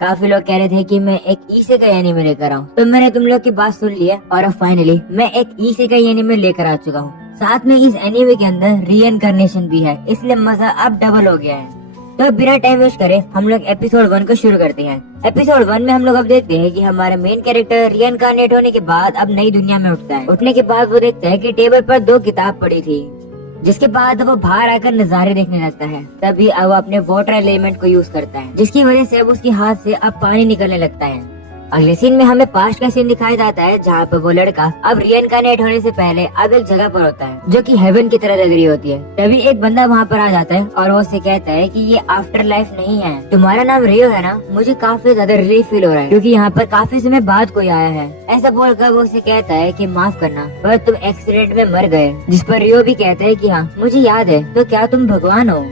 काफी लोग कह रहे थे कि मैं एक इसेकाई एनीमे लेकर आऊँ, तो मैंने तुम लोग की बात सुन ली है और अब फाइनली मैं एक इसेकाई एनीमे लेकर आ चुका हूँ। साथ में इस एनीमे के अंदर रीइंकार्नेशन भी है, इसलिए मजा अब डबल हो गया है। तो बिना टाइम वेस्ट करे हम लोग एपिसोड 1 को शुरू करते हैं। एपिसोड 1 में हम लोग अब देखते हैं कि हमारा मेन कैरेक्टर रीइंकार्नेट होने के बाद अब नई दुनिया में उठता है। उठने के बाद वो देखता है कि टेबल पर 2 किताब पड़ी थी, जिसके बाद वो बाहर आकर नजारे देखने लगता है। तभी अब वो अपने वाटर एलिमेंट को यूज करता है, जिसकी वजह से अब उसके हाथ से अब पानी निकलने लगता है। अगले सीन में हमें पास्ट का सीन दिखाया जाता है, जहाँ पर वो लड़का अब रीइंकार्नेट होने से पहले अब एक जगह पर होता है जो कि हेवन की तरह लग रही होती है। तभी एक बंदा वहाँ पर आ जाता है और वो उससे कहता है कि ये आफ्टर लाइफ नहीं है, तुम्हारा नाम रियो है ना। मुझे काफी ज्यादा रिलीफ फील हो रहा है क्योंकि यहाँ पर काफी समय बाद कोई आया है। ऐसा बोलकर वो उसे कहता है कि माफ करना, पर तुम एक्सीडेंट में मर गए। जिस पर रियो भी कहता है कि हाँ मुझे याद है, तो क्या तुम भगवान हो।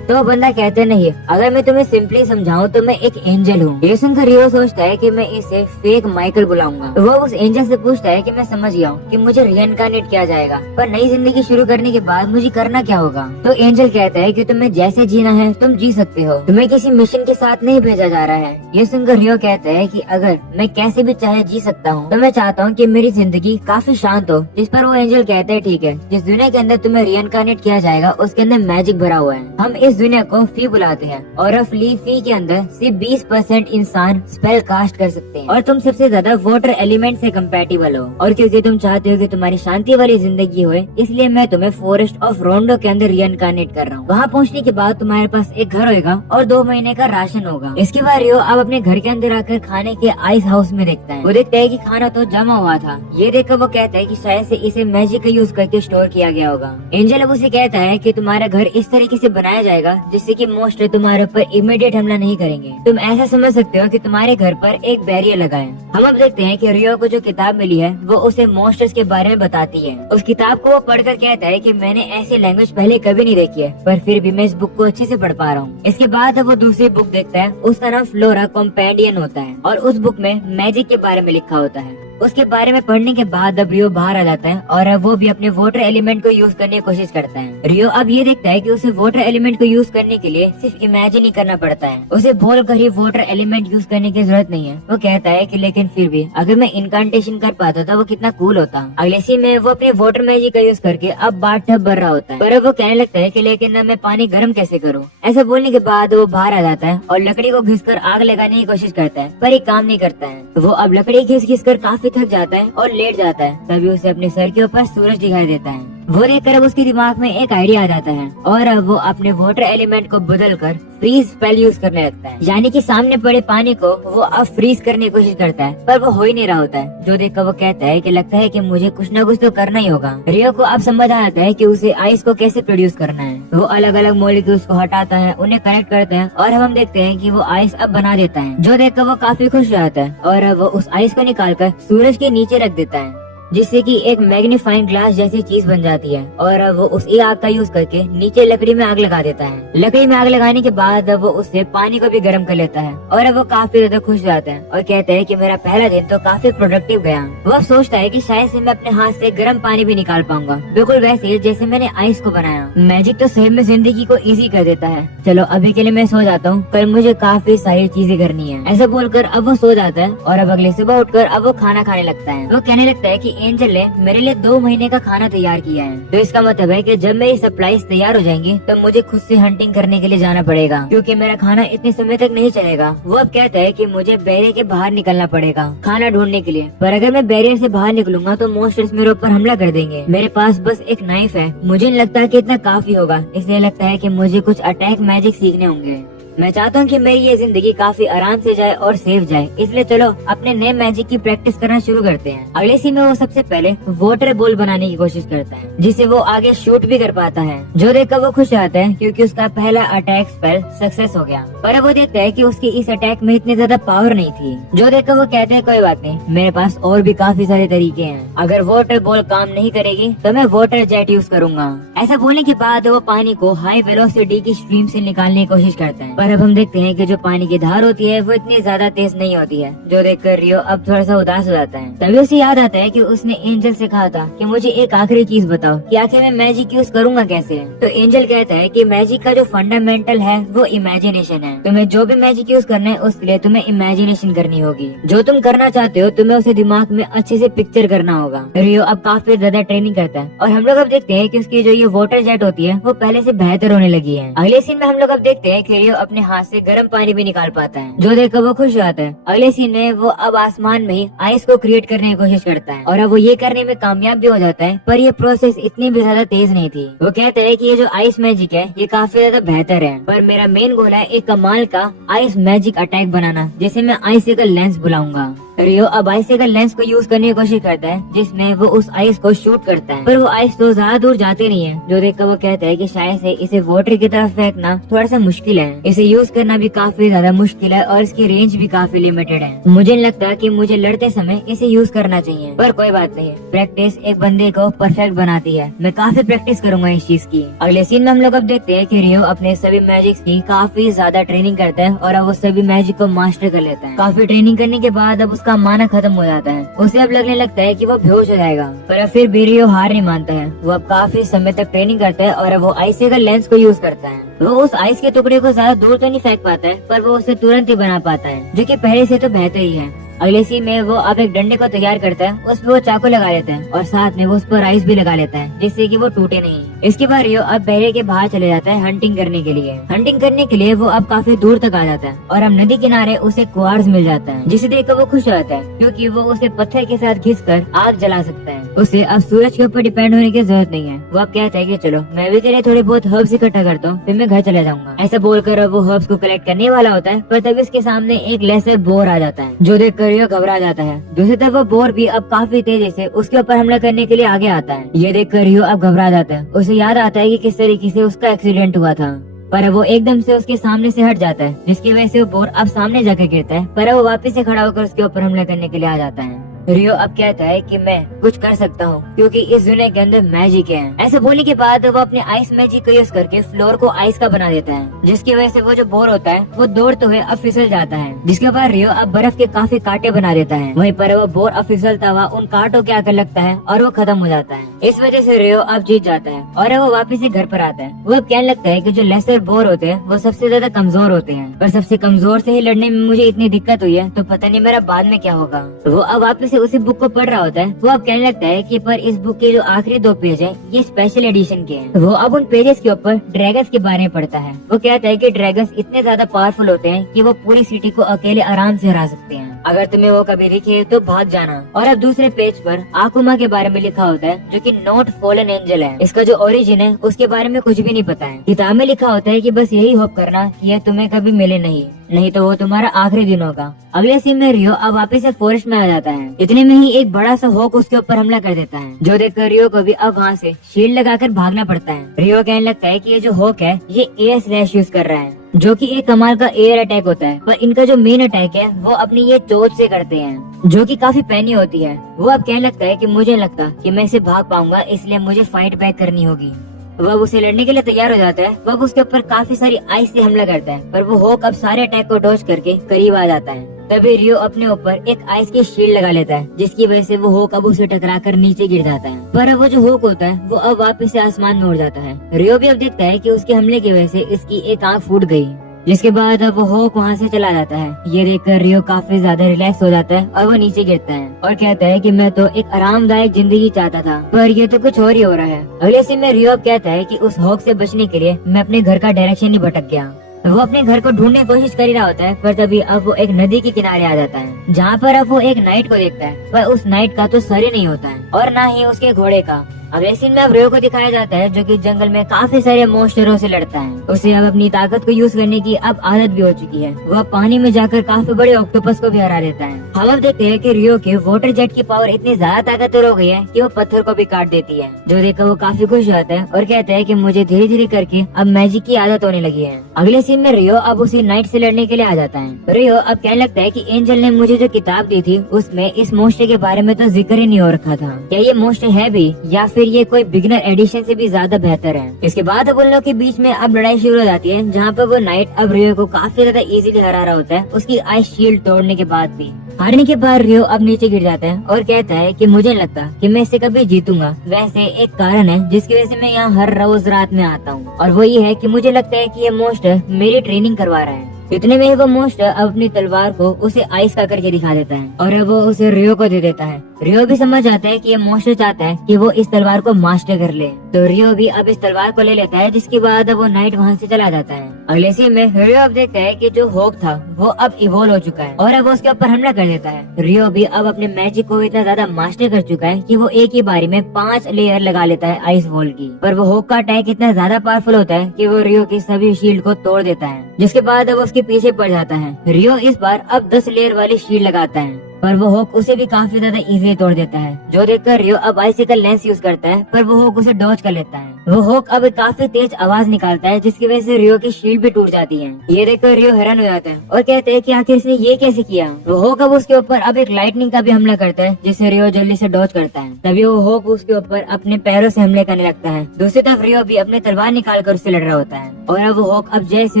तो बंदा कहते नहीं, अगर मैं तुम्हें सिंपली समझाऊं तो मैं एक एंजल हूँ। ये सुनकर रियो सोचता है कि मैं इसे फेक माइकल बुलाऊंगा। वो उस एंजल से पूछता है कि मैं समझ गया हूँ कि मुझे रीइंकार्नेट किया जाएगा, पर नई जिंदगी शुरू करने के बाद मुझे करना क्या होगा। तो एंजल कहता है कि तुम्हें जैसे जीना है तुम जी सकते हो, तुम्हें किसी मिशन के साथ नहीं भेजा जा रहा है। ये सुनकर रियो कहता है कि अगर मैं कैसे भी चाहे जी सकता हूँ, तो मैं चाहता हूँ कि मेरी जिंदगी काफी शांत हो। जिस पर वो एंजल कहता है ठीक है, जिस दुनिया के अंदर तुम्हें रीइंकार्नेट किया जाएगा उसके अंदर मैजिक भरा हुआ है। हम इस दुनिया को फी बुलाते हैं और रफली फी के अंदर सिर्फ 20% इंसान स्पेल कास्ट कर सकते हैं, और तुम सबसे ज्यादा वाटर एलिमेंट से कंपैटिबल हो। और क्योंकि तुम चाहते हो कि तुम्हारी शांति वाली जिंदगी होए, इसलिए मैं तुम्हें फॉरेस्ट ऑफ रोंडो के अंदर रीइंकार्नेट कर रहा हूँ। वहाँ पहुँचने के बाद तुम्हारे पास एक घर होगा और 2 महीने का राशन होगा। इसके बाद रियो अब अपने घर के अंदर आकर खाने के आइस हाउस में देखता है। वो देखता है कि खाना तो जमा हुआ था। ये देखकर वो कहता है कि शायद से इसे मैजिक का यूज करके स्टोर किया गया होगा। एंजल अब उसे कहता है कि तुम्हारा घर इस तरीके से बनाया जाएगा जिससे कि मोस्टर तुम्हारे ऊपर इमीडिएट हमला नहीं करेंगे। तुम ऐसा समझ सकते हो कि तुम्हारे घर पर एक बैरियर लगा है। हम अब देखते हैं कि रियो को जो किताब मिली है वो उसे मोस्टर्स के बारे में बताती है। उस किताब को वो पढ़कर कहता है कि मैंने ऐसी लैंग्वेज पहले कभी नहीं देखी है, पर फिर भी मैं इस बुक को अच्छे से पढ़ पा रहा हूँ। इसके बाद वो दूसरी बुक देखता है, उसका नाम फ्लोरा कॉम्पेंडियन होता है और उस बुक में मैजिक के बारे में लिखा होता है। उसके बारे में पढ़ने के बाद अब रियो बाहर आ जाता है और अब वो भी अपने वाटर एलिमेंट को यूज करने की कोशिश करता है। रियो अब ये देखता है कि उसे वाटर एलिमेंट को यूज करने के लिए सिर्फ इमेजिन ही करना पड़ता है, उसे बोल कर ही वाटर एलिमेंट यूज करने की जरूरत नहीं है। वो कहता है कि लेकिन फिर भी अगर मैं इनकांटेशन कर पाता तो वो कितना कूल होता। अगले सीन में वो अपने वाटर मैजिक का यूज करके अब बाथटब भर रहा होता है, पर अब वो कहने लगता है कि लेकिन मैं पानी गर्म कैसे करूँ। ऐसा बोलने के बाद वो बाहर आ जाता है और लकड़ी को घिसकर आग लगाने की कोशिश करता है, पर ये काम नहीं करता है। वो अब लकड़ी घिस कर काफी थक जाता है और लेट जाता है। तभी उसे अपने सर के ऊपर सूरज दिखाई देता है। वो देखकर अब उसके दिमाग में एक आइडिया आ जाता है और अब वो अपने वाटर एलिमेंट को बदलकर फ्रीज स्पेल यूज करने लगता है, यानी कि सामने पड़े पानी को वो अब फ्रीज करने की कोशिश करता है, पर वो हो ही नहीं रहा होता है। जो देखकर वो कहता है कि लगता है कि मुझे कुछ न कुछ तो करना ही होगा। रियो को अब समझ आ जाता है कि उसे आइस को कैसे प्रोड्यूस करना है। वो अलग अलग मॉलिक्यूल्स को हटाता है, उन्हें कनेक्ट करता है और हम देखते हैं कि वो आइस अब बना देता है। जो देखकर वो काफी खुश हो जाता है और वो उस आइस को निकालकर सूरज के नीचे रख देता है, जिससे कि एक मैग्नीफाइंग ग्लास जैसी चीज बन जाती है। और अब वो उसी आग का यूज करके नीचे लकड़ी में आग लगा देता है। लकड़ी में आग लगाने के बाद अब वो उससे पानी को भी गर्म कर लेता है और अब वो काफी ज्यादा खुश हो जाता है और कहते हैं कि मेरा पहला दिन तो काफी प्रोडक्टिव गया। वो अब सोचता है कि शायद से मैं अपने हाथ से गर्म पानी भी निकाल पाऊंगा, बिल्कुल वैसे जैसे मैंने आइस को बनाया। मैजिक तो सही में जिंदगी को इजी कर देता है। चलो अभी के लिए मैं सो जाता हूँ, कल मुझे काफी सारी चीजें करनी है। ऐसा बोलकर अब वो सो जाता है और अब अगले सुबह उठकर अब वो खाना खाने लगता है। वो कहने लगता है कि एंजल ने मेरे लिए 2 महीने का खाना तैयार किया है, तो इसका मतलब है कि जब मेरी सप्लाईज तैयार हो जाएंगी तो मुझे खुद से हंटिंग करने के लिए जाना पड़ेगा, क्योंकि मेरा खाना इतने समय तक नहीं चलेगा। वो अब कहता है कि मुझे बैरियर के बाहर निकलना पड़ेगा खाना ढूंढने के लिए, पर अगर मैं बैरियर से बाहर निकलूंगा तो मोस्टर्स मेरे ऊपर हमला कर देंगे। मेरे पास बस एक नाइफ है, मुझे नहीं लगता कि इतना काफी होगा, इसलिए लगता है कि मुझे कुछ अटैक मैजिक सीखने होंगे। मैं चाहता हूँ कि मेरी ये जिंदगी काफी आराम से जाए और सेफ जाए, इसलिए चलो अपने नए मैजिक की प्रैक्टिस करना शुरू करते हैं। अगले सीन में वो सबसे पहले वाटर बॉल बनाने की कोशिश करता है, जिससे वो आगे शूट भी कर पाता है। जो देखकर वो खुश आता है क्योंकि उसका पहला अटैक स्पेल सक्सेस हो गया, पर अब वो देखता है कि उसकी इस अटैक में इतनी ज्यादा पावर नहीं थी। जो देखकर वो कहते हैं कोई बात नहीं, मेरे पास और भी काफी सारे तरीके हैं। अगर वाटर बॉल काम नहीं करेगी तो मैं वाटर जेट यूज करूंगा। ऐसा बोलने के बाद वो पानी को हाई वेलोसिटी की स्ट्रीम से निकालने की कोशिश करता है, और अब हम देखते हैं कि जो पानी की धार होती है वो इतनी ज्यादा तेज नहीं होती है, जो देखकर रियो अब थोड़ा सा उदास हो जाता है। तभी उसे याद आता है कि उसने एंजल से कहा था कि मुझे एक आखिरी चीज बताओ कि आखिर मैं मैजिक यूज करूंगा कैसे। तो एंजल कहता है कि मैजिक का जो फंडामेंटल है वो इमेजिनेशन है। तुम्हें जो भी मैजिक यूज करना है उसके लिए तुम्हें इमेजिनेशन करनी होगी। जो तुम करना चाहते हो तुम्हें उसे दिमाग में अच्छे से पिक्चर करना होगा। रियो अब काफी ज्यादा ट्रेनिंग करता है और हम लोग अब देखते हैं कि उसकी जो ये वाटर जेट होती है वो पहले से बेहतर होने लगी है। अगले सीन में हम लोग अब देखते हैं कि रियो अपने हाथ से गर्म पानी भी निकाल पाता है, जो देखकर वो खुश हो जाता है। अगले सीन में वो अब आसमान में ही आइस को क्रिएट करने की कोशिश करता है और अब वो ये करने में कामयाब भी हो जाता है, पर ये प्रोसेस इतनी भी ज्यादा तेज नहीं थी। वो कहता है कि ये जो आइस मैजिक है ये काफी ज्यादा बेहतर है, पर मेरा मेन गोल है एक कमाल का आइस मैजिक अटैक बनाना, जिसे मैं आइसिकल लेंस बुलाऊंगा। रियो अब आइसिकल लेंस को यूज करने की कोशिश करता है, जिसमें वो उस आइस को शूट करता है, पर वो आइस तो ज्यादा दूर जाते नहीं है, जो देखकर वो कहता है कि शायद से इसे वाटर की तरफ फेंकना थोड़ा सा मुश्किल है। इसे यूज करना भी काफी ज्यादा मुश्किल है और इसकी रेंज भी काफी लिमिटेड है। मुझे नहीं लगता कि मुझे लड़ते समय इसे यूज करना चाहिए, पर कोई बात नहीं, प्रैक्टिस एक बंदे को परफेक्ट बनाती है। मैं काफी प्रैक्टिस करूंगा इस चीज की। अगले सीन में हम लोग अब देखते हैं कि रियो अपने सभी मैजिक की काफी ज्यादा ट्रेनिंग करता है और अब वो सभी मैजिक को मास्टर कर लेता है। काफी ट्रेनिंग करने के बाद अब उसका माना खत्म हो जाता है। उसे अब लगने लगता है कि वो बेहोश हो जाएगा, पर अब फिर भी रियो हार नहीं मानता है। वो अब काफी समय तक ट्रेनिंग करता है और अब वो आइसिकल लेंस को यूज करता है। वो उस आइस के टुकड़े को ज्यादा दूर तो नहीं फेंक पाता है, पर वो उसे तुरंत ही बना पाता है, जो कि पहले से तो बेहतर ही है। अगले सीन में वो अब एक डंडे को तैयार करता है, उस पर वो चाकू लगा लेता है और साथ में वो उस पर आइस भी लगा लेता है, जिससे कि वो टूटे नहीं। इसके बाद रियो अब बहरे के बाहर चले जाता है हंटिंग करने के लिए। हंटिंग करने के लिए वो अब काफी दूर तक आ जाता है और अब नदी किनारे उसे क्वार्ट्ज मिल जाता है, जिसे देखकर वो खुश हो जाता है, क्योंकि वो उसे पत्थर के साथ घिसकर आग जला सकता है। उसे अब सूरज के ऊपर डिपेंड होने की जरूरत नहीं है। वो अब कहता है कि चलो मैं भी तेरे थोड़े बहुत हर्ब्स इकट्ठा करता हूँ, फिर मैं घर चले जाऊंगा। ऐसा बोलकर वो हर्ब्स को कलेक्ट करने वाला होता है, पर तभी उसके सामने एक लेसर बोर आ जाता है, जो देखकर रियो घबरा जाता है। दूसरी तरफ वो बोर भी अब काफी तेजी से उसके ऊपर हमला करने के लिए आगे आता है। ये देखकर रियो अब घबरा जाता है। उसे याद आता है कि किस तरीके से उसका एक्सीडेंट हुआ था, पर वो एकदम से उसके सामने से हट जाता है, जिसकी वजह से वो बोर अब सामने जाकर गिरता है, पर वो वापस से खड़ा होकर उसके ऊपर हमला करने के लिए आ जाता है। रियो अब कहता है कि मैं कुछ कर सकता हूँ क्योंकि इस दुनिया के अंदर मैजिक है। ऐसा बोलने के बाद वो अपने आइस मैजिक को यूज करके फ्लोर को आइस का बना देता है, जिसकी वजह से वो जो बोर होता है वो दौड़ते हुए अब फिसल जाता है। जिसके बाद रियो अब बर्फ के काफी कांटे बना देता है, वहीं पर वो बोर अब फिसलता हुआ उन कांटों के आकर लगता है और वो खत्म हो जाता है। इस वजह से रियो अब जीत जाता है और वो वापस से घर पर आता है। वो अब कहने लगता है कि जो लेसर बोर होते हैं वो सबसे ज्यादा कमजोर होते हैं, पर सबसे कमजोर से ही लड़ने में मुझे इतनी दिक्कत हुई है, तो पता नहीं मेरा बाद में क्या होगा। वो अब वापस से उसी बुक को पढ़ रहा होता है। वो अब कहने लगता है कि पर इस बुक के जो आखिरी 2 पेज है ये स्पेशल एडिशन के हैं। वो अब उन पेजेस के ऊपर ड्रैगन्स के बारे में पढ़ता है। वो कहता है कि ड्रैगन्स इतने ज्यादा पावरफुल होते हैं कि वो पूरी सिटी को अकेले आराम से हरा सकते हैं। अगर तुम्हें वो कभी दिखे तो भाग जाना। और अब दूसरे पेज पर आकुमा के बारे में लिखा होता है, जो कि नॉट फॉलन एंजल है। इसका जो ओरिजिन है उसके बारे में कुछ भी नहीं पता है। किताब में लिखा होता है कि बस यही होप करना कि यह तुम्हें कभी मिले नहीं तो वो तुम्हारा आखिरी दिन होगा। अगले सीन में रियो अब वापस से फॉरेस्ट में आ जाता है। इतने में ही एक बड़ा सा हॉक उसके ऊपर हमला कर देता है, जो देखकर रियो को भी अब वहाँ से शील्ड लगाकर भागना पड़ता है। रियो कहने लगता है कि ये जो हॉक है ये एयर स्लैश यूज कर रहा है, जो कि एक कमाल का एयर अटैक होता है, पर इनका जो मेन अटैक है वो अपनी ये चोट से करते हैं, जो कि काफी पैनी होती है। वो अब कहने लगता है कि मुझे लगता कि मैं इसे भाग पाऊंगा, इसलिए मुझे फाइट बैक करनी होगी। वह उसे लड़ने के लिए तैयार हो जाता है। वह उसके ऊपर काफी सारी आइस से हमला करता है, पर वो हॉक अब सारे अटैक को डॉज करके करीब आ जाता है। तभी रियो अपने ऊपर एक आइस की शील्ड लगा लेता है, जिसकी वजह से वो हॉक अब उसे टकराकर नीचे गिर जाता है। पर अब वो जो हॉक होता है वो अब वापस से आसमान में उड़ जाता है। रियो भी अब देखता है कि उसके हमले की वजह से इसकी एक आंख फूट गई, जिसके बाद अब वो हॉक वहाँ से चला जाता है। ये देखकर रियो काफी ज्यादा रिलैक्स हो जाता है और वो नीचे गिरता है और कहता है कि मैं तो एक आरामदायक जिंदगी चाहता था, पर ये तो कुछ और ही हो रहा है। अगले सीन में रियो अब कहता है कि उस हॉक से बचने के लिए मैं अपने घर का डायरेक्शन ही भटक गया। वो अपने घर को ढूंढने की कोशिश कर ही रहा होता है, पर तभी अब वो एक नदी के किनारे आ जाता है, जहाँ पर अब वो एक नाइट को देखता है, पर उस नाइट का तो सर ही नहीं होता है और न ही उसके घोड़े का। अगले सीन में अब रियो को दिखाया जाता है, जो कि जंगल में काफी सारे मॉन्स्टरों से लड़ता है। उसे अब अपनी ताकत को यूज करने की अब आदत भी हो चुकी है। वह पानी में जाकर काफी बड़े ऑक्टोपस को भी हरा देता है। हम अब देखते हैं कि रियो के वाटर जेट की पावर इतनी ज्यादा ताकतवर हो गई है कि वो पत्थर को भी काट देती है, जो देखकर वो काफी खुश होता है और कहता है कि मुझे धीरे धीरे करके अब मैजिक की आदत होने लगी है। अगले सीन में रियो अब उसी नाइट से लड़ने के लिए आ जाता है। रियो अब कहने लगता है कि एंजल ने मुझे जो किताब दी थी उसमें इस मोस्टर के बारे में तो जिक्र ही नहीं हो रखा था, क्या ये मोस्टर है भी या फिर ये कोई बिगिनर एडिशन से भी ज्यादा बेहतर है। इसके बाद अब उन लोग के बीच में अब लड़ाई शुरू हो जाती है, जहाँ पर वो नाइट अब रियो को काफी ज्यादा इजीली हरा रहा होता है उसकी आइस शील्ड तोड़ने के बाद भी। हारने के बाद रियो अब नीचे गिर जाता है और कहता है कि मुझे नहीं लगता कि मैं इससे कभी जीतूंगा। वैसे एक कारण है जिसकी वजह से मैं यहाँ हर रोज रात में आता हूँ, और वो ये है कि मुझे लगता है कि ये मोस्टर मेरी ट्रेनिंग करवा रहा है। इतने में ही वो मोस्टर अपनी तलवार को उसे आइस का करके दिखा देता है और अब वो उसे रियो को दे देता है। रियो भी समझ जाता है कि ये मोस्टर चाहता है कि वो इस तलवार को मास्टर कर ले, तो रियो भी अब इस तलवार को ले लेता है, जिसके बाद अब वो नाइट वहाँ से चला जाता है। अगले सीन में रियो अब देखता है कि जो होक था वो अब इवॉल्व हो चुका है और अब वो उसके ऊपर हमला कर देता है। रियो भी अब अपने मैजिक को इतना ज्यादा मास्टर कर चुका है कि वो एक ही बारी में 5 लेयर लगा लेता है आइस वॉल की, पर वो होक का अटैक इतना ज्यादा पावरफुल होता है कि वो रियो की सभी शील्ड को तोड़ देता है, जिसके बाद अब उसके पीछे पड़ जाता है। रियो इस बार अब 10 लेयर वाली शील्ड लगाता है, पर वो होक उसे भी काफी ज्यादा इजीली तोड़ देता है, जो देखकर रियो अब आइसिकल लेंस यूज करता है, पर वो होक उसे डॉज कर लेता है। वो होक अब काफी तेज आवाज निकालता है, जिसकी वजह से रियो की शील्ड भी टूट जाती है। ये देखकर रियो हैरान हो जाता है और कहते हैं कि आखिर इसने ये कैसे किया। वो होक अब उसके ऊपर अब एक लाइटनिंग का भी हमला करता है, जिससे रियो जल्दी से डॉज करता है। तभी वो होक उसके ऊपर अपने पैरों से हमले करने लगता है। दूसरी तरफ रियो भी अपनी तलवार निकाल कर उससे लड़ रहा होता है, और अब वो होक अब जैसे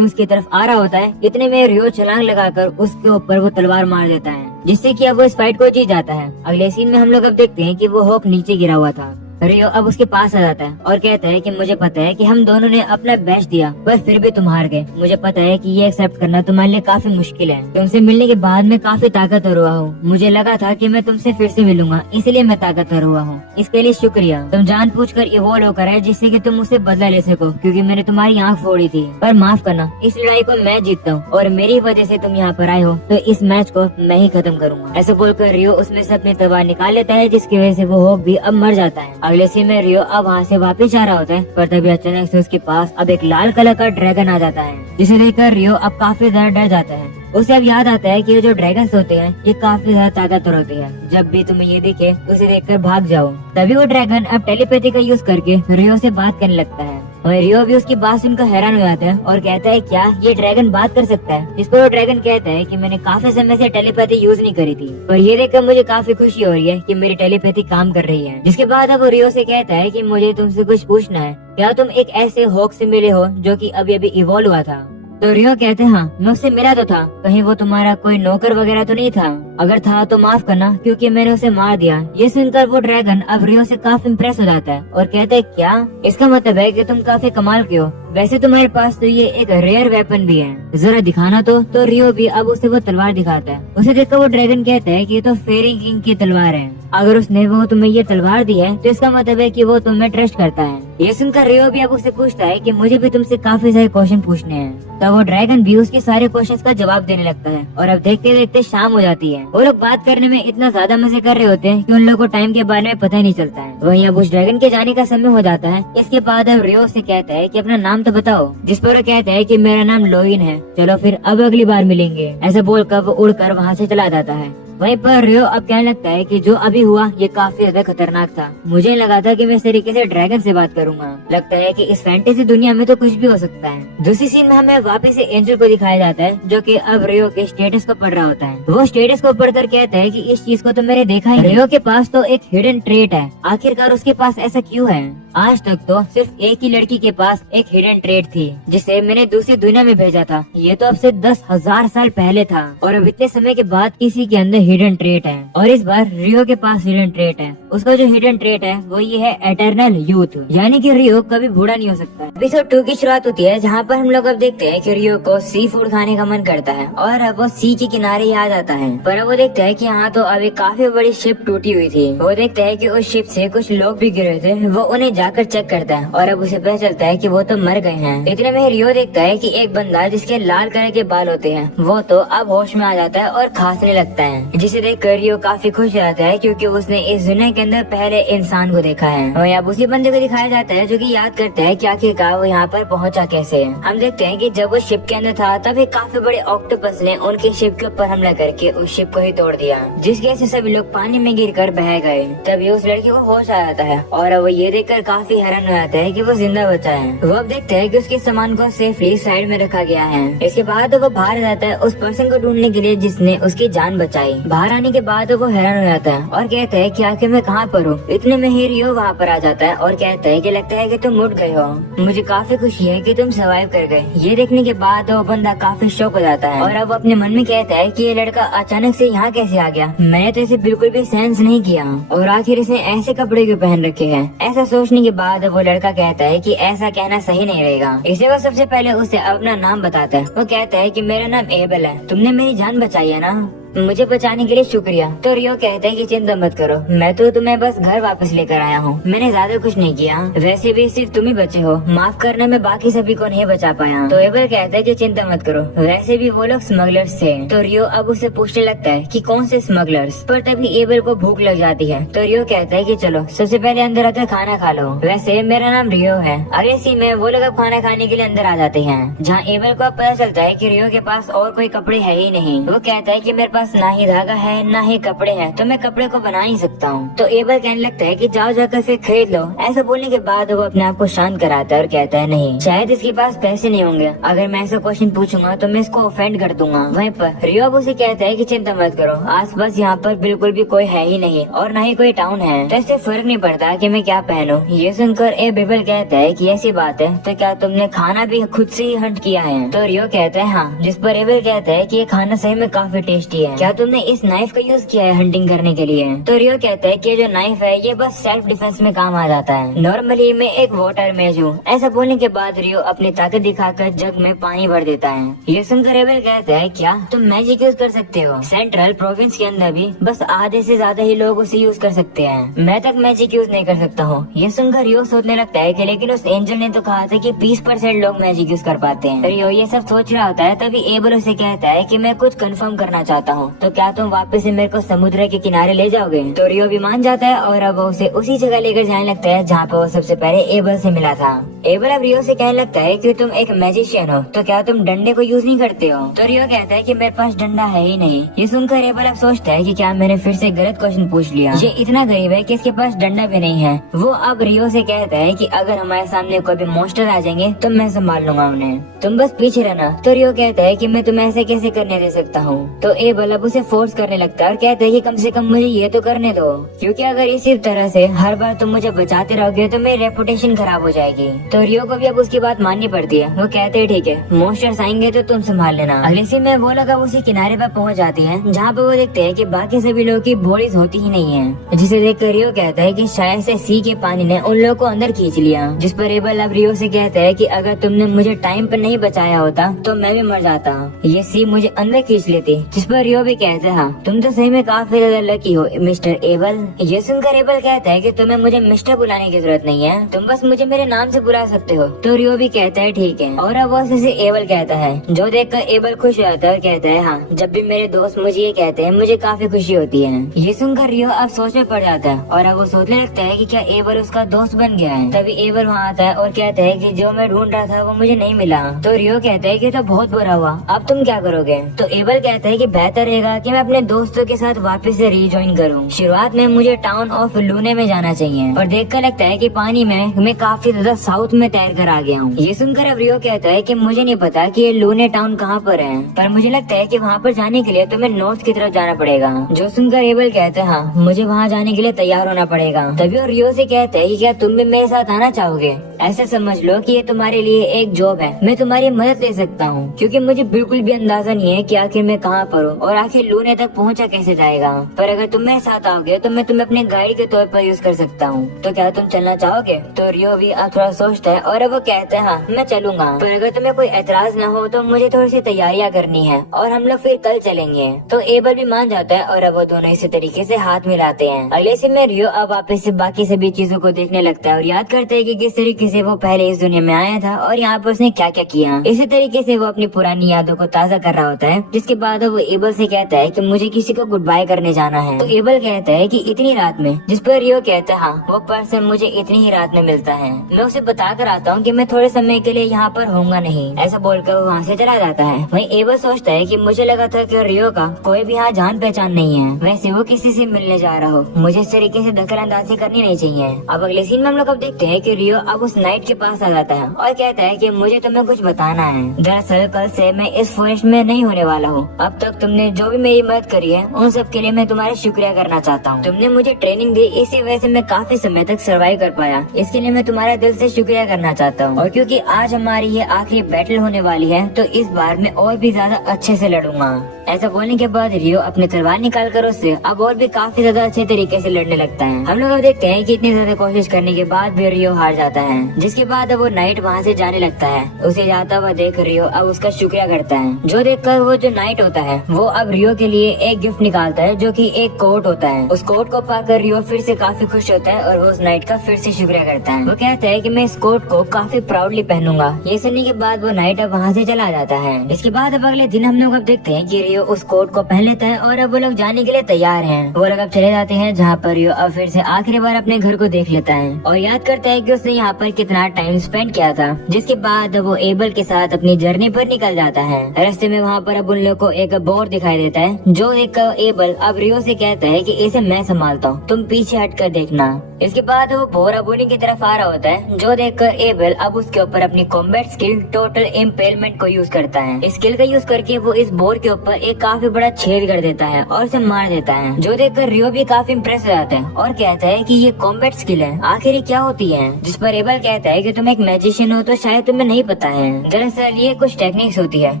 उसकी तरफ आ रहा होता है, इतने में रियो छलांग लगाकर उसके ऊपर वो तलवार मार देता है, जिससे कि अब वो इस फाइट को जीत जाता है। अगले सीन में हम लोग अब देखते हैं कि वो होक नीचे गिरा हुआ था। रियो अब उसके पास आ जाता है और कहता है कि मुझे पता है कि हम दोनों ने अपना बेस्ट दिया, पर फिर भी तुम हार गए। मुझे पता है कि ये एक्सेप्ट करना तुम्हारे लिए काफी मुश्किल है। तुमसे मिलने के बाद मैं काफी ताकतवर हुआ हूँ। मुझे लगा था कि मैं तुमसे फिर से मिलूंगा, इसलिए मैं ताकतवर हुआ हूँ। इसके लिए शुक्रिया। तुम जानबूझकर इवॉल्व होकर आए जिससे कि तुम उससे बदला ले सको, क्योंकि मैंने तुम्हारी आँख फोड़ी थी। पर माफ करना, इस लड़ाई को मैं जीतता हूँ और मेरी वजह से तुम यहाँ पर आए हो, तो इस मैच को मैं ही खत्म करूंगा। ऐसे बोलकर रियो उसमें से अपनी तलवार निकाल लेता है, जिसकी वजह से वो होक भी अब मर जाता है। अगले सीन में रियो अब वहाँ से वापस जा रहा होता है, पर तभी अचानक से उसके पास अब एक लाल कलर का ड्रैगन आ जाता है, जिसे देखकर रियो अब काफी ज्यादा डर जाता है। उसे अब याद आता है कि ये जो ड्रैगन्स होते हैं ये काफी ज्यादा ताकतवर होते हैं। जब भी तुम्हें ये दिखे उसे देखकर भाग जाओ। तभी वो ड्रैगन अब टेलीपैथी का यूज करके रियो से बात करने लगता है, और रियो भी उसकी बात सुनकर हैरान हो जाता है और कहता है क्या ये ड्रैगन बात कर सकता है। इस पर वो ड्रैगन कहता है कि मैंने काफी समय से टेलीपैथी यूज नहीं करी थी, पर ये देखकर मुझे काफी खुशी हो रही है कि मेरी टेलीपैथी काम कर रही है। जिसके बाद अब वो रियो से कहता है कि मुझे तुमसे कुछ पूछना है, क्या तुम एक ऐसे हॉक से मिले हो जो कि अभी अभी इवॉल्व हुआ था। तो रियो कहते हैं हाँ, मैं उससे मिला तो था। कहीं वो तुम्हारा कोई नौकर वगैरह तो नहीं था? अगर था तो माफ करना, क्योंकि मैंने उसे मार दिया। ये सुनकर वो ड्रैगन अब रियो से काफी इम्प्रेस हो जाता है और कहता है क्या, इसका मतलब है कि तुम काफी कमाल के हो। वैसे तुम्हारे पास तो ये एक रेयर वेपन भी है, जरा दिखाना तो रियो भी अब उसे वो तलवार दिखाता है। उसे देखकर वो ड्रैगन कहता है कि ये तो फेरी किंग की तलवार है। अगर उसने वो तुम्हें ये तलवार दी है तो इसका मतलब है कि वो तुम्हें ट्रस्ट करता है। ये सुनकर रियो भी अब उसे पूछता है कि मुझे भी तुमसे काफी सारे क्वेश्चन पूछने हैं। तो वो ड्रैगन भी उसके सारे क्वेश्चंस का जवाब देने लगता है, और अब देखते देखते शाम हो जाती है। वो लोग बात करने में इतना ज्यादा मजे कर रहे होते हैं कि उन लोगों को टाइम के बारे में पता ही नहीं चलता है। वहीं अब उस ड्रैगन के जाने का समय हो जाता है। इसके बाद अब रियो से कहता है कि अपना नाम तो बताओ, जिस पर वो कहता है कि मेरा नाम लोइन है। चलो फिर अब अगली बार मिलेंगे। ऐसे बोलकर वो उड़कर वहाँ से चला जाता है। वहीं पर रियो अब कहने लगता है कि जो अभी हुआ ये काफी ज्यादा खतरनाक था। मुझे लगा था कि मैं इस तरीके से ड्रैगन से बात करूंगा। लगता है कि इस फैंटेसी दुनिया में तो कुछ भी हो सकता है। दूसरी सीन में हमें वापस से एंजल को दिखाया जाता है, जो कि अब रियो के स्टेटस को पढ़ रहा होता है। वो स्टेटस को पढ़कर कहता है कि इस चीज को तो मैंने देखा ही। रियो के पास तो एक हिडन ट्रेट है, आखिरकार उसके पास ऐसा क्यों है? आज तक तो सिर्फ एक ही लड़की के पास एक हिडन ट्रेट थी, जिसे मैंने दूसरी दुनिया में भेजा था। ये तो अब से 10,000 साल पहले था, और अब इतने समय के बाद किसी के अंदर हिडन ट्रेट है। और इस बार रियो के पास हिडन ट्रेट है। उसका जो हिडन ट्रेट है वो ये है एटर्नल यूथ, यानी कि रियो कभी बूढ़ा नहीं हो सकता। एपिसोड 2 की शुरुआत होती है, जहाँ पर हम लोग अब देखते हैं कि रियो को सी फूड खाने का मन करता है, और अब वो सी के किनारे ही आ जाता है। पर अब वो देखता है कि यहाँ तो अभी काफी बड़ी शिप टूटी हुई थी। वो देखता है कि उस शिप से कुछ लोग भी गिरे थे। वो उन्हें जाकर चेक करता है और अब उसे पता चलता है कि वो तो मर गए हैं। इतने में रियो देखता है कि एक बंदा जिसके लाल कलर के बाल होते हैं वो तो अब होश में आ जाता है और खांसने लगता है, जिसे देख कर रियो काफी खुश रहता है क्योंकि उसने इस दुनिया के अंदर पहले इंसान को देखा है। और अब उसी बंदे को दिखाया जाता है जो कि याद करता है कि आखिरकार वो यहाँ पर पहुंचा कैसे। हम देखते हैं कि जब वो शिप के अंदर था तब एक काफी बड़े ऑक्टोपस ने उनके शिप के ऊपर हमला करके उस शिप को ही तोड़ दिया, जिसकी वजह से सभी लोग पानी में गिरकर बह गए। तभी उस लड़की को होश आ जाता है और अब वो ये देखकर काफी हैरान हो जाता है कि वो जिंदा बचा है। वो अब देखते हैं कि उसके सामान को सेफली साइड में रखा गया है। इसके बाद वो बाहर जाता है उस पर्सन को ढूंढने के लिए जिसने उसकी जान बचाई। बाहर आने के बाद वो हैरान हो जाता है और कहता है कि आखिर मैं कहाँ पर हूँ। इतने में ही रियो वहाँ पर आ जाता है और कहता है कि लगता है कि तुम उठ गए हो, मुझे काफी खुशी है कि तुम सर्वाइव कर गए। ये देखने के बाद वो बंदा काफी शॉक हो जाता है और अब अपने मन में कहता है कि ये लड़का अचानक से यहाँ कैसे आ गया, मैंने तो इसे बिल्कुल भी सेंस नहीं किया और आखिर इसे ऐसे कपड़े क्यों पहन रखे हैं। ऐसा सोचने के बाद वो लड़का कहता है कि ऐसा कहना सही नहीं रहेगा। इसे वो सबसे पहले उसे अपना नाम बताता है। वो कहता है कि मेरा नाम एबल है, तुमने मेरी जान बचाई है ना, मुझे बचाने के लिए शुक्रिया। तो रियो कहता है कि चिंता मत करो, मैं तो तुम्हें बस घर वापस लेकर आया हूँ, मैंने ज्यादा कुछ नहीं किया, वैसे भी सिर्फ तुम ही बचे हो, माफ करना मैं बाकी सभी को नहीं बचा पाया। तो एबल कहता है कि चिंता मत करो, वैसे भी वो लोग स्मगलर्स थे। तो रियो अब उसे पूछने लगता है कि कौन से स्मगलर्स, पर तभी एबल को भूख लग जाती है। तो रियो कहता है कि चलो सबसे पहले अंदर आकर खाना खा लो, वैसे मेरा नाम रियो है। अगले सीन में वो लोग अब खाना खाने के लिए अंदर आ जाते हैं, जहाँ एबल को अब पता चलता है कि रियो के पास और कोई कपड़े है ही नहीं। वो कहता है कि मेरे पास ना ही धागा है ना ही कपड़े हैं, तो मैं कपड़े को बना नहीं सकता हूँ। तो एबल कहने लगता है कि जाओ जाकर फिर खरीद लो। ऐसा बोलने के बाद वो अपने आप को शांत कराता है और कहता है नहीं, शायद इसके पास पैसे नहीं होंगे, अगर मैं ऐसा क्वेश्चन पूछूंगा तो मैं इसको ऑफेंड कर दूंगा। वहीं पर रियो अब उसे कहता है कि चिंता मत करो, आसपास यहाँ पर बिल्कुल भी कोई है ही नहीं और न ही कोई टाउन है, तो इससे फर्क नहीं पड़ता कि मैं क्या पहनूं। ये सुनकर एबल कहता है कि ऐसी बात है तो क्या तुमने खाना भी खुद से ही हंट किया है। तो रियो कहता है हाँ, जिस पर एबल कहता है कि ये खाना सही में काफी टेस्टी है, क्या तुमने इस नाइफ का यूज किया है हंटिंग करने के लिए। तो रियो कहता है कि जो नाइफ है ये बस सेल्फ डिफेंस में काम आ जाता है, नॉर्मली मैं एक वाटर मेज हूँ। ऐसा बोलने के बाद रियो अपनी ताकत दिखाकर जग में पानी भर देता है। ये सुनकर एबल कहता है क्या तुम मैजिक यूज कर सकते हो, सेंट्रल प्रोविंस के अंदर भी बस आधे से ज्यादा ही लोग उसे यूज कर सकते हैं, मैं तक मैजिक यूज नहीं कर सकता हूँ। ये सुनकर रियो सोचने लगता है कि लेकिन उस एंजल ने तो कहा था कि 20% लोग मैजिक यूज कर पाते हैं। रियो ये सब सोच रहा होता है तभी एबल उसे कहता है कि मैं कुछ कंफर्म करना चाहता हूँ, तो क्या तुम वापस से मेरे को समुद्र के किनारे ले जाओगे। तो रियो भी मान जाता है और अब वो उसे उसी जगह लेकर जाने लगता है जहाँ पे वो सबसे पहले एबल से मिला था। एबल अब रियो से कहने लगता है कि तुम एक मैजिशियन हो, तो क्या तुम डंडे को यूज नहीं करते हो। तो रियो कहता है कि मेरे पास डंडा है ही नहीं। ये सुनकर एबल अब सोचता है कि क्या मैंने फिर से गलत क्वेश्चन पूछ लिया, ये इतना गरीब है कि इसके पास डंडा भी नहीं है। वो अब रियो से कहता है कि अगर हमारे सामने कोई भी मॉन्स्टर आ जाएंगे तो मैं संभाल लूंगा उन्हें, तुम बस पीछे रहना। तो रियो कहता है कि मैं तुम्हें ऐसे कैसे करने दे सकता हूँ। तो एबल अब उसे फोर्स करने लगता है और कहता है कि कम से कम मुझे ये तो करने दो, क्योंकि अगर इसी तरह से हर बार तुम मुझे बचाते रहोगे तो मेरी रेपुटेशन खराब हो जाएगी। तो रियो को भी अब उसकी बात माननी पड़ती है। वो कहते हैं ठीक है, मॉन्स्टर्स आएंगे तो तुम संभाल लेना। अगले सीन में वो लोग अब उसी किनारे पर पहुंच जाती है जहाँ पे वो देखते हैं कि बाकी सभी लोगों की बॉडीज होती ही नहीं है, जिसे देखकर रियो कहता है कि शायद से सी के पानी ने उन लोगों को अंदर खींच लिया। जिस पर एबल अब रियो से कहता है कि अगर तुमने मुझे टाइम पर नहीं बचाया होता तो मैं भी मर जाता, ये सी मुझे अंदर खींच लेती। जिस पर रियो भी कहता है हाँ, तुम तो सही में काफी ज्यादा लकी हो मिस्टर एबल। ये सुनकर एबल कहता है कि तुम्हें मुझे मिस्टर बुलाने की जरूरत नहीं है, तुम बस मुझे मेरे नाम से बुला सकते हो। तो रियो भी कहता है ठीक है, और अब वो उसे एबल कहता है, जो देखकर एबल खुश हो जाता है और कहता है हाँ, जब भी मेरे दोस्त मुझे ये कहते हैं मुझे काफी खुशी होती है। ये सुनकर रियो अब सोच में पड़ जाता है और अब वो सोचने लगता है कि क्या एबल उसका दोस्त बन गया है। तभी एबल वहाँ आता है और कहता है कि जो मैं ढूंढ रहा था वो मुझे नहीं मिला। तो रियो कहता है कि तो बहुत बुरा हुआ, अब तुम क्या करोगे। तो एबल कहता है कि बेहतर रहेगा कि मैं अपने दोस्तों के साथ वापस से रीजॉइन करूं। शुरुआत में मुझे टाउन ऑफ लूने में जाना चाहिए, और देखकर लगता है कि पानी में मैं काफी ज्यादा साउथ में तैर कर आ गया हूँ। ये सुनकर अब रियो कहता है कि मुझे नहीं पता कि ये लूने टाउन कहाँ पर है, पर मुझे लगता है कि वहाँ पर जाने के लिए तुम्हें नॉर्थ की तरफ जाना पड़ेगा। जो सुनकर एबल कहता है हाँ, मुझे वहाँ जाने के लिए तैयार होना पड़ेगा। तभी वो रियो से कहता है कि क्या तुम भी मेरे साथ आना चाहोगे। ऐसे समझ लो कि ये तुम्हारे लिए एक जॉब है, मैं तुम्हारी मदद ले सकता हूँ, क्योंकि मुझे बिल्कुल भी अंदाजा नहीं है कि आखिर मैं कहाँ पर हूँ और आखिर लूने तक पहुँचा कैसे जाएगा। पर अगर तुम मेरे साथ आओगे तो मैं तुम्हें अपने गाइड के तौर पर यूज कर सकता हूँ, तो क्या तुम चलना चाहोगे। तो रियो भी अब थोड़ा सोचने पूछता है और वो कहता है हाँ मैं चलूंगा, पर अगर तुम्हें कोई एतराज न हो तो मुझे थोड़ी सी तैयारियां करनी है और हम लोग फिर कल चलेंगे। तो एबल भी मान जाता है और वो दोनों इसी तरीके से हाथ मिलाते हैं। अगले सीन में रियो अब वापस से बाकी सभी चीजों को देखने लगता है और याद करता है कि किस तरीके से वो पहले इस दुनिया में आया था और यहाँ पर उसने क्या क्या किया। इसी तरीके से वो अपनी पुरानी यादों को ताज़ा कर रहा होता है, जिसके बाद वो एबल से कहता है कि मुझे किसी को गुड बाय करने जाना है। तो एबल कहता है कि इतनी रात में, जिस पर रियो कहता है हाँ वो पर्सन मुझे इतनी ही रात में मिलता है, मैं उसे बता कर आता हूँ कि मैं थोड़े समय के लिए यहाँ पर होऊंगा नहीं। ऐसा बोलकर वो वहाँ से चला जाता है। वहीं एबल सोचता है कि मुझे लगा था कि रियो का कोई भी यहाँ जान पहचान नहीं है, वैसे वो किसी से मिलने जा रहा हो, मुझे इस तरीके से दखल अंदाजी करनी नहीं चाहिए। अब अगले सीन में हम लोग अब देखते हैं कि रियो अब उस नाइट के पास आ जाता है और कहता है कि मुझे तुम्हें कुछ बताना है। दरअसल कल से मैं इस फॉरेस्ट में नहीं होने वाला हूँ। अब तक तुमने जो भी मेरी मदद करी है उन सब के लिए मैं तुम्हारा शुक्रिया करना चाहता हूँ। तुमने मुझे ट्रेनिंग दी, इसी वजह से मैं काफी समय तक सर्वाइव कर पाया, इसके लिए मैं तुम्हारा दिल से शुक्रिया करना चाहता हूँ। और क्योंकि आज हमारी ये आखिरी बैटल होने वाली है तो इस बार मैं और भी ज्यादा अच्छे से लड़ूंगा। ऐसा बोलने के बाद रियो अपनी तलवार निकाल कर उससे अब और भी काफी ज्यादा अच्छे तरीके से लड़ने लगता है। हम लोग अब देखते हैं कि इतनी ज्यादा कोशिश करने के बाद भी रियो हार जाता है, जिसके बाद अब वो नाइट वहाँ से जाने लगता है। उसे जाता हुआ देख रियो अब उसका शुक्रिया करता है, जो देखकर वो जो नाइट होता है वो अब रियो के लिए एक गिफ्ट निकालता है, जो कि एक कोट होता है। उस कोट को पाकर रियो फिर से काफी खुश होता है और वो उस नाइट का फिर से शुक्रिया करता है। वो कहता है कि मैं इस कोट को काफी प्राउडली पहनूंगा। ये सुनने के बाद वो नाइट अब वहाँ से चला जाता है। इसके बाद अब अगले दिन हम लोग अब देखते हैं कि रियो उस कोट को पहन लेता है और अब वो लोग जाने के लिए तैयार हैं। वो लोग अब चले जाते हैं जहाँ पर रियो अब फिर से आखिरी बार अपने घर को देख लेता है और याद करता है कि उसने यहाँ पर कितना टाइम स्पेंड किया था। जिसके बाद वो एबल के साथ अपनी जर्नी पर निकल जाता है। रास्ते में वहाँ पर अब उन लोग को एक बोर दिखाई देता है, जो एक एबल अब रियो से कहता है कि इसे मैं संभालता हूँ, तुम पीछे हटकर देखना। इसके बाद वो बोर अब उन्हीं की तरफ आ रहा होता है, जो देखकर एबल अब उसके ऊपर अपनी कॉम्बैट स्किल टोटल इम्पेलमेंट को यूज करता है। इस स्किल का यूज करके वो इस बोर के ऊपर एक काफी बड़ा छेद कर देता है और उसे मार देता है, जो देखकर रियो भी काफी इम्प्रेस हो जाता है और कहता है कि ये कॉम्बैट स्किल है, आखिर ये क्या होती है। जिस पर एबल कहता है कि तुम एक मैजिशियन हो तो शायद तुम्हें नहीं पता है। दरअसल ये कुछ टेक्निक्स होती है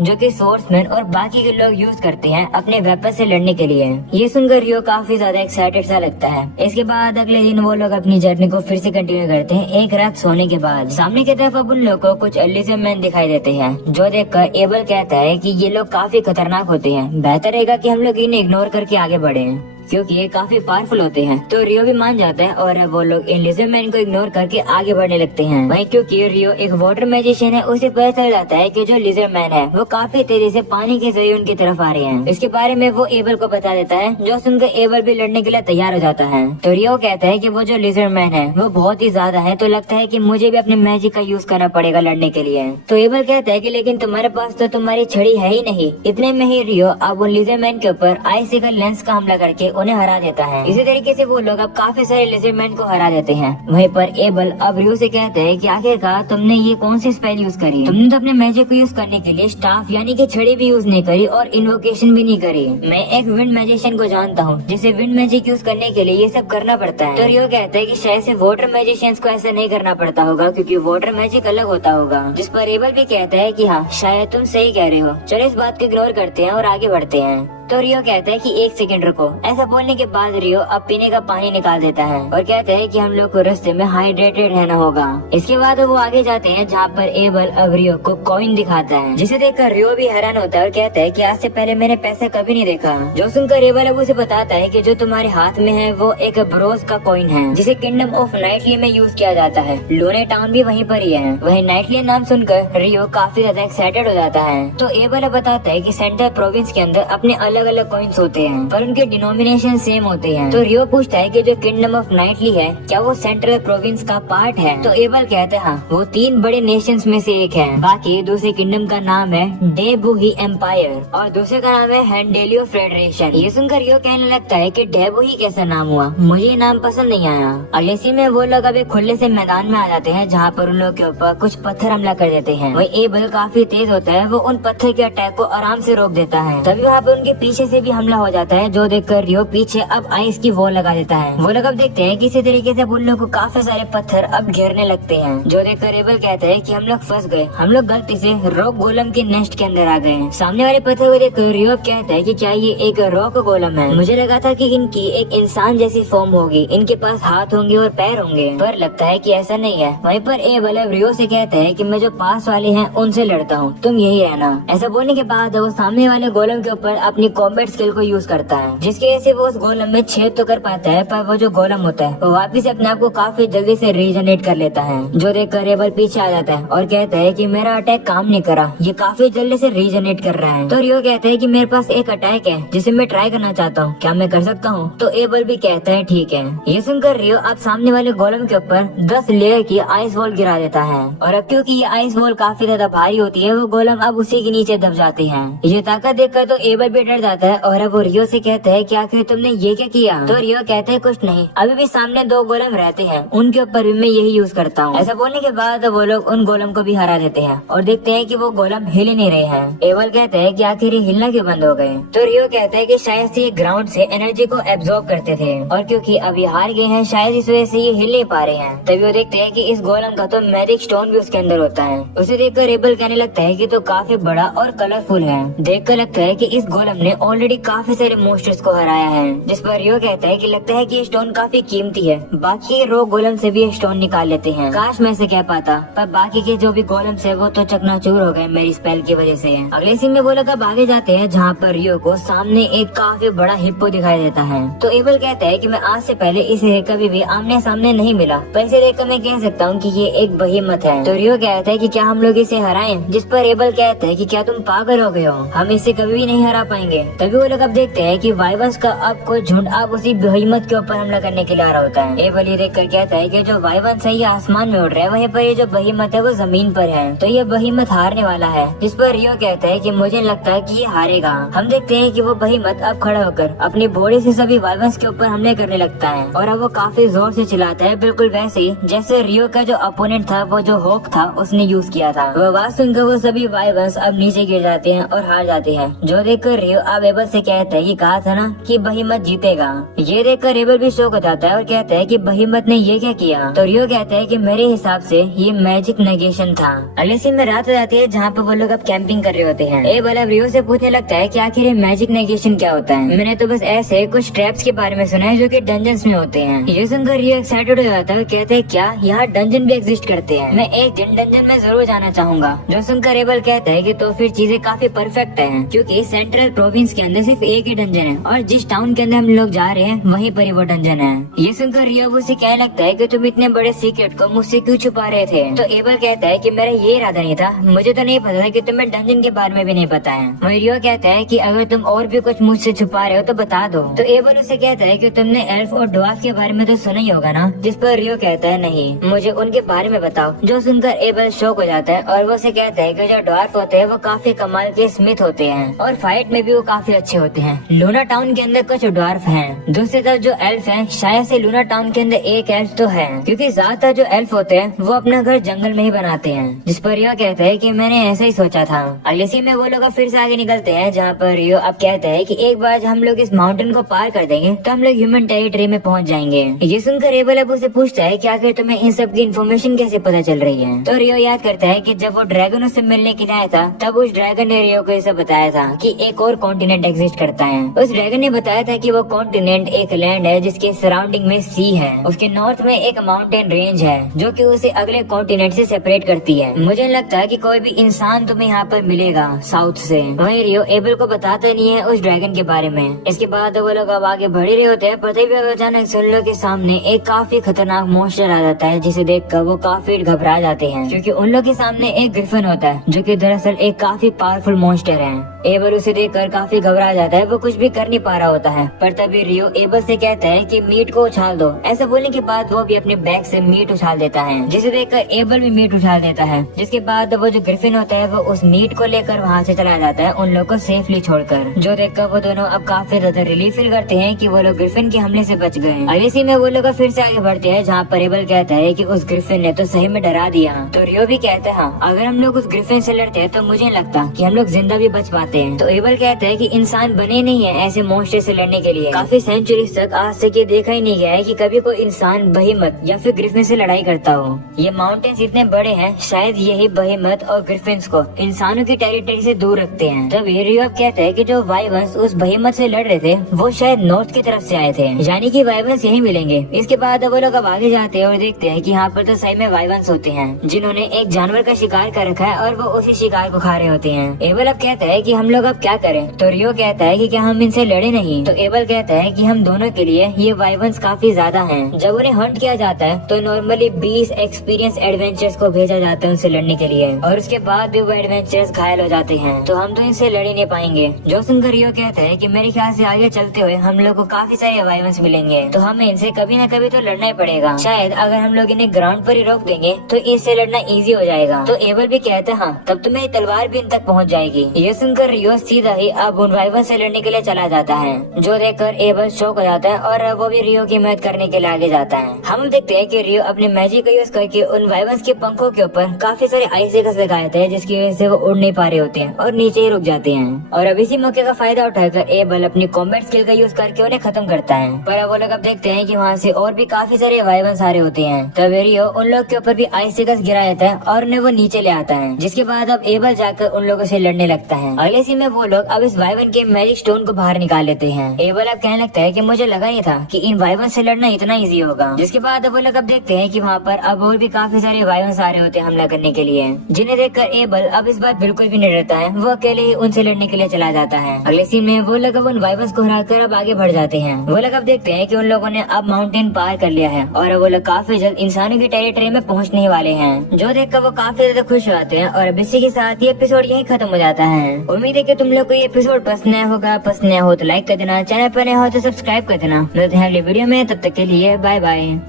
जो कि सोर्समैन और बाकी के लोग यूज करते हैं अपने वेपन से लड़ने के लिए। ये सुनकर रियो काफी ज्यादा एक्साइटेड सा लगता है। इसके बाद अगले दिन वो लोग अपनी जर्नी को फिर से कंटिन्यू करते हैं। एक रात सोने के बाद सामने की तरफ अब उन लोगों को कुछ एलिजियन मैन दिखाई देते हैं, जो देखकर एबल कहता है कि ये लोग काफी खतरनाक होते हैं, बेहतर रहेगा कि हम लोग इन्हें इग्नोर करके आगे बढ़े क्योंकि ये काफी पावरफुल होते हैं। तो रियो भी मान जाता है और वो लोग इन लिजर्ड मैन को इग्नोर करके आगे बढ़ने लगते हैं। वहीं क्योंकि रियो एक वाटर मैजिशियन है, उसे पता चल जाता है कि जो लिजर्ड मैन है वो काफी तेजी से पानी के जरिए उनकी तरफ आ रहे हैं। इसके बारे में वो एबल को बता देता है, जो सुनकर एबल भी लड़ने के लिए तैयार हो जाता है। तो रियो कहता है कि वो जो लिजर्ड मैन है वो बहुत ही ज्यादा है, तो लगता है कि मुझे भी अपने मैजिक का यूज करना पड़ेगा लड़ने के लिए। तो एबल कहता है कि लेकिन तुम्हारे पास तो तुम्हारी छड़ी है ही नहीं। इतने में ही रियो अब उन लिजर्ड मैन के ऊपर आइसिकल लेंस का हमला करके उन्हें हरा देता है। इसी तरीके से वो लोग अब काफी सारे लिजर्ड मैन को हरा देते हैं। वहीं पर एबल अब रियो से कहते हैं कि आखिरकार तुमने ये कौन सी स्पेल यूज करी? तुमने तो अपने मैजिक को यूज करने के लिए स्टाफ यानी कि छड़ी भी यूज नहीं करी और इन्वोकेशन भी नहीं करी। मैं एक विंड मैजिशियन को जानता हूँ जिसे विंड मैजिक यूज करने के लिए ये सब करना पड़ता है। तो रियो कहता है कि शायद से वाटर मैजिशियंस को ऐसा नहीं करना पड़ता होगा क्योंकि वाटर मैजिक अलग होता होगा। जिस पर एबल भी कहता है कि हाँ शायद तुम सही कह रहे हो, चलो इस बात को इग्नोर करते हैं और आगे बढ़ते हैं। तो रियो कहता है कि एक सेकंड रुको। ऐसा बोलने के बाद रियो अब पीने का पानी निकाल देता है और कहता है कि हम लोग को रास्ते में हाइड्रेटेड रहना होगा। इसके बाद वो आगे जाते हैं जहाँ पर एबल अब रियो को कॉइन दिखाता है, जिसे देखकर रियो भी हैरान होता है और कहता है कि आज से पहले मैंने पैसा कभी नहीं देखा। जो सुनकर एबल अब उसे बताता है कि जो तुम्हारे हाथ में है वो एक ब्रोज का कॉइन है, जिसे किंगडम ऑफ नाइटली में यूज किया जाता है। लोने टाउन भी वहीं पर ही है। वहीं नाइटली नाम सुनकर रियो काफी ज्यादा एक्साइटेड हो जाता है। तो एबल बताता है कि सेंट्रल प्रोविंस के अंदर अपने अलग अलग कॉइन्स होते हैं पर उनके डिनोमिनेशन सेम होते हैं। तो रियो पूछता है कि जो किंगडम ऑफ नाइटली है क्या वो सेंट्रल प्रोविंस का पार्ट है? तो एबल कहते हैं हाँ वो 3 बड़े नेशंस में से एक है। बाकी दूसरे किंगडम का नाम है डेबुही एम्पायर और दूसरे का नाम है हैंडेलियो फेडरेशन। ये सुनकर रियो कहने लगता है कि डेबुही कैसा नाम हुआ, मुझे ये नाम पसंद नहीं आया। अगले सीन में वो लोग अभी खुले से मैदान में आ जाते हैं जहाँ पर उन लोग के ऊपर कुछ पत्थर हमला कर देते हैं। वही एबल काफी तेज होता है, वो उन पत्थर के अटैक को आराम से रोक देता है। तभी वहाँ पर उनके पीछे से भी हमला हो जाता है, जो देखकर रियो पीछे अब आइस की वॉल लगा देता है। वो लोग अब देखते हैं कि इसी तरीके से उन लोगों को काफी सारे पत्थर अब घेरने लगते हैं, जो देखकर एबल कहता है कि हम लोग फंस गए, हम लोग गलती से रॉक गोलम के नेस्ट के अंदर आ गए। सामने वाले पत्थर को देखकर रियो कहता है कि क्या ये एक रॉक गोलम है? मुझे लगा था कि इनकी एक इंसान जैसी फॉर्म होगी, इनके पास हाथ होंगे और पैर होंगे, पर लगता है कि ऐसा नहीं है। वहीं पर एबल रियो से कहता है कि मैं जो पास वाले हैं उनसे लड़ता हूँ, तुम यही रहना। ऐसा बोलने के बाद वो सामने वाले गोलम के ऊपर अपनी कॉम्बैट स्किल को यूज करता है, जिसकी वजह से वो उस गोलम में छेद तो कर पाता है, पर वो जो गोलम होता है वो वापिस अपने आप को काफी जल्दी से रीजनरेट कर लेता है, जो देखकर एबल पीछे आ जाता है और कहता है कि मेरा अटैक काम नहीं करा, ये काफी जल्दी से रीजनरेट कर रहा है। तो रियो कहता है कि मेरे पास एक अटैक है जिसे मैं ट्राई करना चाहता हूँ, क्या मैं कर सकता हूँ? तो एबल भी कहता है ठीक है। ये सुनकर रियो अब सामने वाले गोलम के ऊपर 10 लेयर की आइस वॉल गिरा देता है, और अब क्योंकि ये आइस वॉल काफी ज्यादा भारी होती है, वो गोलम अब उसी के नीचे दब जाते हैं। ये ताकत देखकर तो एबल भी डर जाता है और अब वो रियो से कहता है कि आखिर तुमने ये क्या किया? तो रियो कहते हैं कुछ नहीं, अभी भी सामने 2 गोलम रहते हैं, उनके ऊपर भी मैं यही यूज करता हूँ। ऐसा बोलने के बाद वो लोग उन गोलम को भी हरा देते हैं और देखते हैं कि वो गोलम हिल ही नहीं रहे हैं। एबल कहते हैं कि आखिर ये हिलना क्यों बंद हो गए? तो रियो कहता है कि शायद से ये ग्राउंड से एनर्जी को एब्जॉर्ब करते थे, और क्योंकि अब ये हार गए हैं शायद इस वजह से ये हिल नहीं पा रहे हैं। तभी वो देखते हैं कि इस गोलम का तो मैजिक स्टोन भी उसके अंदर होता है। उसे देखकर एबल कहने लगता है कि तो काफी बड़ा और कलरफुल है। देखकर लगता है कि इस गोलम ने ऑलरेडी काफी सारे मॉन्स्टर्स को हराया है, जिस पर रियो कहता है कि लगता है कि ये स्टोन काफी कीमती है, बाकी रो गोलम से भी ये स्टोन निकाल लेते हैं। काश मैं से कह पाता, पर बाकी के जो भी गोलम्स है वो तो चकनाचूर हो गए मेरी स्पेल की वजह से। अगले सीन में वो लोग अब आगे जाते हैं, जहाँ पर रियो को सामने एक काफी बड़ा हिप्पो दिखाई देता है। तो एबल कहता है कि मैं आज से पहले इसे कभी भी आमने सामने नहीं मिला, पर इसे देखकर मैं कह सकता हूँ कि ये एक बहीमत है। तो रियो कहता है कि क्या हम लोग इसे हराएं? जिस पर एबल कहता है कि क्या तुम पागल हो गए हो, हम इसे कभी भी नहीं हरा पाएंगे। तभी वो लोग अब देखते हैं कि वाइवर्स का अब कोई झुंड अब उसी बहीमत के ऊपर हमला करने के लिए आ रहा होता है। एबल ये देखकर कहता है कि जो वाइवर्स है ये आसमान में उड़ रहा है, वहीं पर ये जो बहीमत है वो जमीन पर है, तो ये बहीमत हारने वाला है। जिस पर रियो कहता है कि मुझे लगता है कि ये हारेगा। हम देखते हैं कि वो बहीमत अब खड़ा होकर अपनी बॉडी से सभी वाइवर्स के ऊपर हमले करने लगता है, और अब वो काफी जोर से चिल्लाता है, बिल्कुल वैसे ही जैसे रियो का जो अपोनेंट था वो जो होक था उसने यूज किया था। वो आवाज सुनकर वो सभी वाइवर्स अब नीचे गिर जाते हैं और हार जाते हैं, जो देखकर रियो अब एबल से कहता है कि कहा था ना कि बहीमत जीतेगा। ये देखकर एबल भी शौक हो जाता है और कहता है कि बहीमत ने ये क्या किया? तो रियो कहता है कि मेरे हिसाब से ये मैजिक नेगेशन था। अगले सीन में रात हो जाती है, जहाँ पे वो लोग अब कैंपिंग कर रहे होते हैं। एबल अब रियो से पूछने लगता है कि आखिर ये मैजिक नेगेशन क्या होता है? मैंने तो बस ऐसे कुछ ट्रैप्स के बारे में सुना है जो कि डंजन्स में होते हैं। ये सुनकर रियो एक्साइटेड हो जाता है, कहते हैं क्या यहाँ डंजन भी एग्जिस्ट करते हैं? मैं एक दिन डंजन में जरूर जाना चाहूंगा। जो सुनकर एबल कहता है कि तो फिर चीजें काफी परफेक्ट है, क्योंकि सेंट्रल प्रोविंस के अंदर सिर्फ एक ही डंजन है, और जिस टाउन के अंदर हम लोग जा रहे हैं वहीं पर ही वो डंजन है। ये सुनकर रियो उसे कहने लगता है कि तुम इतने बड़े सीक्रेट को मुझसे क्यों छुपा रहे थे? तो एबल कहता है कि मेरा ये इरादा नहीं था, मुझे तो नहीं पता था कि तुम्हें डंजन के बारे में भी नहीं पता है। वही रियो कहता है कि अगर तुम और भी कुछ मुझसे छुपा रहे हो तो बता दो। तो एबल उसे कहता है कि तुमने एल्फ और ड्वार्फ के बारे में तो सुना ही होगा ना? जिस पर रियो कहता है नहीं, मुझे उनके बारे में बताओ। जो सुनकर एबल शॉक हो जाता है और वो उसे कहता है कि जो ड्वार्फ होते हैं वो काफी कमाल के स्मिथ होते हैं और फाइट में भी वो काफी अच्छे होते हैं। लूना टाउन के अंदर कुछ ड्वार्फ हैं। दूसरी तरफ जो एल्फ हैं, शायद से लूना टाउन के अंदर एक एल्फ तो है, क्योंकि ज्यादातर जो एल्फ होते हैं वो अपना घर जंगल में ही बनाते हैं। जिस पर रियो कहता है कि मैंने ऐसा ही सोचा था। अगले सीन में वो लोग फिर से आगे निकलते हैं, जहाँ पर रियो अब कहता है कि एक बार हम लोग इस माउंटेन को पार कर देंगे तो हम लोग ह्यूमन टेरिटरी में पहुँच जाएंगे। ये सुनकर एबल अब उसे पूछता है कि आखिर तुम्हें इन सब की इन्फॉर्मेशन कैसे पता चल रही है? तो रियो याद करता है कि जब वो ड्रैगन उससे मिलने के लिए आया था, तब उस ड्रैगन ने रियो को इसे बताया था कि एक और कॉन्टिनेंट एग्जिस्ट करता है। उस ड्रैगन ने बताया था कि वो कॉन्टिनेंट एक लैंड है जिसके सराउंडिंग में सी है, उसके नॉर्थ में एक माउंटेन रेंज है जो कि उसे अगले कॉन्टिनेंट से सेपरेट करती है। मुझे लगता है कि कोई भी इंसान तुम्हें यहाँ पर मिलेगा साउथ से। वहीं रियो एबल को बताता नहीं है उस ड्रैगन के बारे में। इसके बाद वो लोग अब आगे बढ़ रहे होते हैं, पता ही अचानक से उन लोग के सामने एक काफी खतरनाक मॉन्स्टर आ जाता है, जिसे देखकर वो काफी घबरा जाते हैं, क्योंकि उन लोग के सामने एक ग्रिफिन होता है जो कि दरअसल एक काफी पावरफुल मॉन्स्टर है। एबल उसे देखकर काफी घबरा जाता है, वो कुछ भी कर नहीं पा रहा होता है। पर तभी रियो एबल से कहता है कि मीट को उछाल दो। ऐसा बोलने के बाद वो भी अपने बैग से मीट उछाल देता है, जिसे देखकर एबल भी मीट उछाल देता है। जिसके बाद वो जो ग्रिफिन होता है वो उस मीट को लेकर वहाँ से चला जाता है, उन लोग को सेफली छोड़कर। जो देखकर वो दोनों अब काफी ज्यादा रिलीफ फील करते हैं कि वो लोग ग्रिफिन के हमले से बच गए। अगले सीन में वो लोग फिर से आगे बढ़ते हैं, जहाँ पर एबल कहता है कि उस ग्रिफिन ने तो सही में डरा दिया। तो रियो भी कहता है हाँ, अगर हम लोग उस ग्रिफिन से लड़ते हैं तो मुझे लगता कि हम लोग जिंदा भी बच पाते आते हैं। तो एबल कहता है कि इंसान बने नहीं है ऐसे मॉन्स्टर से लड़ने के लिए। काफी सेंचुरीज तक आज तक ये देखा ही नहीं गया है कि कभी कोई इंसान बहीमत या फिर ग्रिफिन से लड़ाई करता हो। ये माउंटेन्स इतने बड़े हैं, शायद यही बहीमत और ग्रिफिन्स को इंसानों की टेरिटरी से दूर रखते हैं। तब रियो अब कहता है कि जो वाइवंस उस बहीमत से लड़ रहे थे वो शायद नॉर्थ की तरफ से आए थे, यानी कि वाइवंस यही मिलेंगे। इसके बाद वो लोग अब आगे जाते हैं और देखते हैं कि यहाँ पर तो सही में वाइवंस होते हैं जिन्होंने एक जानवर का शिकार कर रखा है और वो उसी शिकार को खा रहे होते हैं। एबल अब कहता है कि हम लोग अब क्या करें। तो रियो कहता है कि क्या हम इनसे लड़े नहीं। तो एबल कहता है कि हम दोनों के लिए ये वाइवंस काफी ज्यादा हैं। जब उन्हें हंट किया जाता है तो नॉर्मली 20 एक्सपीरियंस एडवेंचर्स को भेजा जाता है उनसे लड़ने के लिए, और उसके बाद भी वो एडवेंचर्स घायल हो जाते हैं। तो हम तो इनसे लड़ ही नहीं पाएंगे। जो सुनकर रियो कहता है कि मेरे ख्याल से आगे चलते हुए हम लोग को काफी सारे वाइवंस मिलेंगे, तो हमें इनसे कभी न कभी तो लड़ना ही पड़ेगा। शायद अगर हम लोग इन्हें ग्राउंड पर ही रोक देंगे तो इससे लड़ना इजी हो जाएगा। तो एबल भी कहता है हाँ, तब तो मेरी तलवार भी इन तक पहुंच जाएगी। ये सुनकर रियो सीधा ही अब उन वाइवंस से लड़ने के लिए चला जाता है, जो देखकर एबल शॉक हो जाता है और वो भी रियो की मदद करने के लिए आगे जाता है। हम देखते हैं कि रियो अपने मैजिक का यूज करके उन वाइवंस के पंखों के ऊपर काफी सारे आइसिकल्स लगाते हैं, जिसकी वजह से वो उड़ नहीं पा रहे होते हैं और नीचे ही रुक जाते हैं। और अब इसी मौके का फायदा उठाकर एबल अपनी कॉम्बैट स्किल का यूज करके उन्हें खत्म करता है। पर वो लोग अब देखते हैं कि वहाँ से और भी काफी सारे वाइवंस आ रहे होते हैं। तब रियो उन लोग के ऊपर भी आइसिकल्स गिरा देता है और उन्हें वो नीचे ले आता है, जिसके बाद अब एबल जाकर उन लोगों से लड़ने लगता है। अगले सीन में वो लोग अब इस वाइवन के मैजिक स्टोन को बाहर निकाल लेते हैं। एबल अब कहने लगता है कि मुझे लगा नहीं था कि इन वाइवन से लड़ना इतना इजी होगा। जिसके बाद अब वो लोग अब देखते हैं कि वहाँ पर अब और भी काफी सारे वाइवंस आ रहे होते हैं हमला करने के लिए, जिन्हें देखकर एबल अब इस बार बिल्कुल भी नहीं डरता है। वो अकेले ही उनसे लड़ने के लिए चला जाता है। अगले सीन में वो लोग अब उन वाइवंस को हराकर अब आगे बढ़ जाते हैं। वो लोग अब देखते हैं कि उन लोगों ने अब माउंटेन पार कर लिया है और वो लोग काफी जल्द इंसानों की टेरिटरी में पहुंचने वाले हैं, जो देखकर वो काफी ज्यादा खुश हो जाते हैं। और अब इसी के साथ ये एपिसोड यहीं खत्म हो जाता है। उम्मीद है कि तुम लोग को ये एपिसोड पसंद आया होगा। पसंद आया हो तो लाइक कर देना, चैनल पर नए हो तो सब्सक्राइब कर देना। मिलते हैं अगले वीडियो में, तब तक के लिए बाय बाय।